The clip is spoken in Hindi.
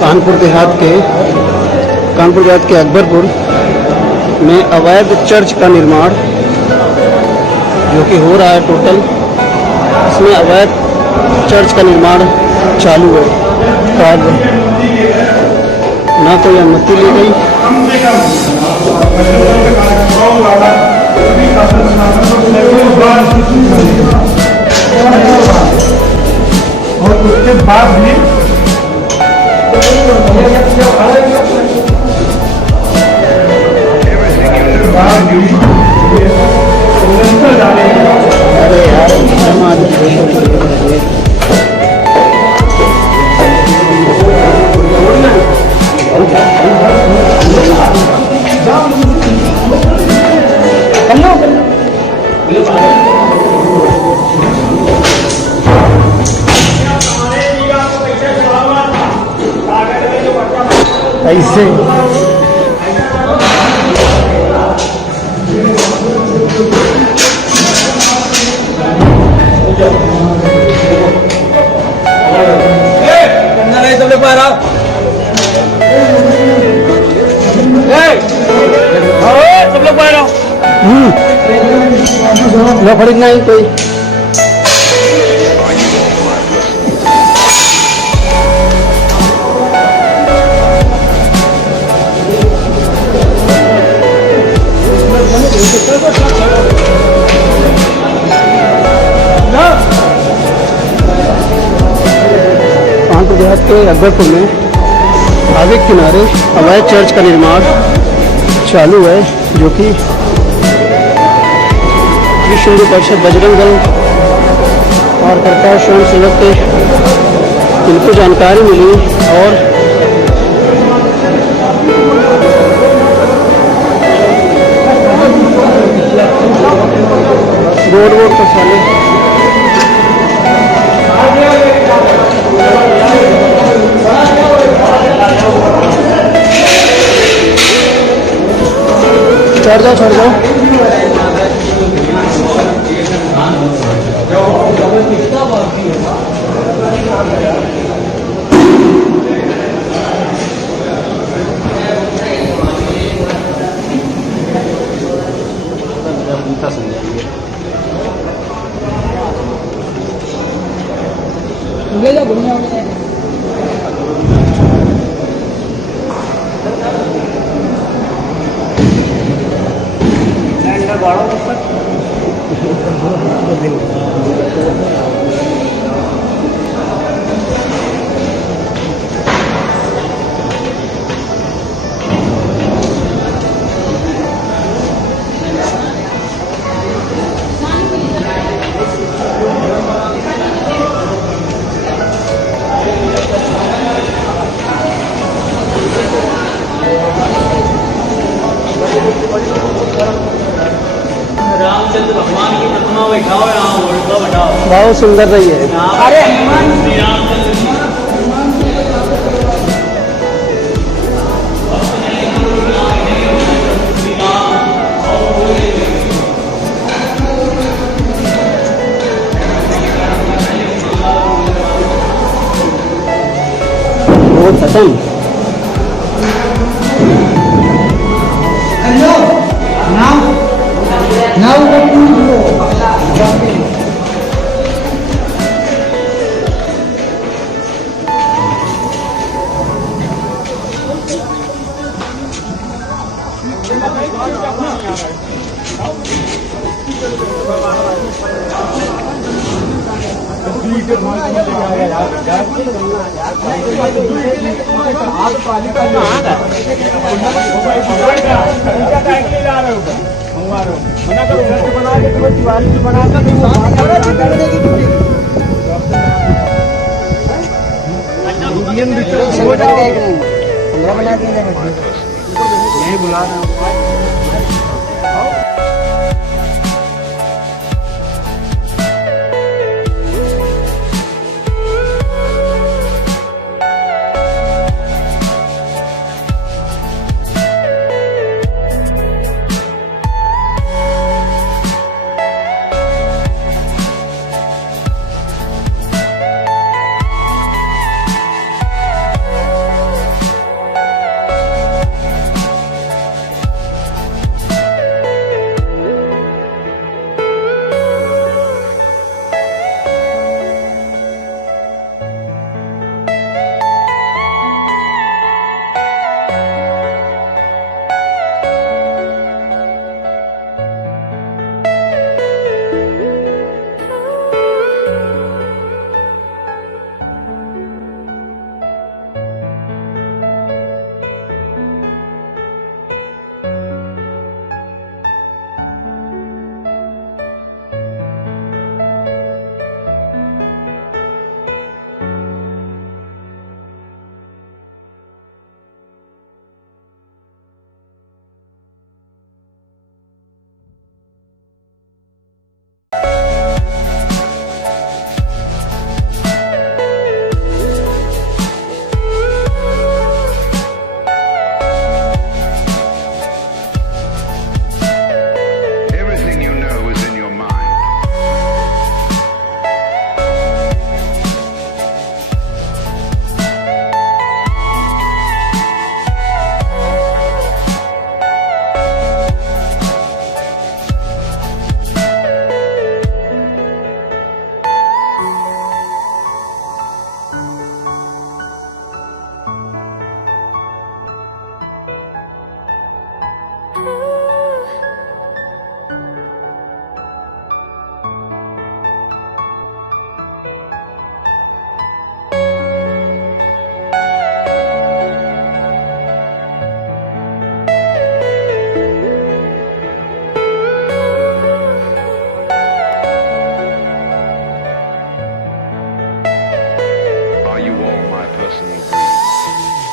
कानपुर देहात के अकबरपुर में अवैध चर्च का निर्माण जो कि हो रहा है टोटल, इसमें अवैध चर्च का निर्माण चालू है। कार्य ना कोई अनुमति ली गई। और उसके बाद भी अरे यार ऐसे फर्क नहीं कोई। कानपुर देहात के अकबरपुर में आगे किनारे अवैध चर्च का निर्माण चालू है, जो कि विश्व हिंदू परिषद बजरंग दल कार्यकर्ता स्वयं सेवक के इनको जानकारी मिली और रोड पर साले चढ़ जाओ ले जा घूमने रामचंद्र भगवान की प्रतिमा बैठाओ, यहाँ बैठाओ, बहुत सुंदर रही है। अरे वो खत्म। नहीं बुला रहा हूँ। you all my personal dreams.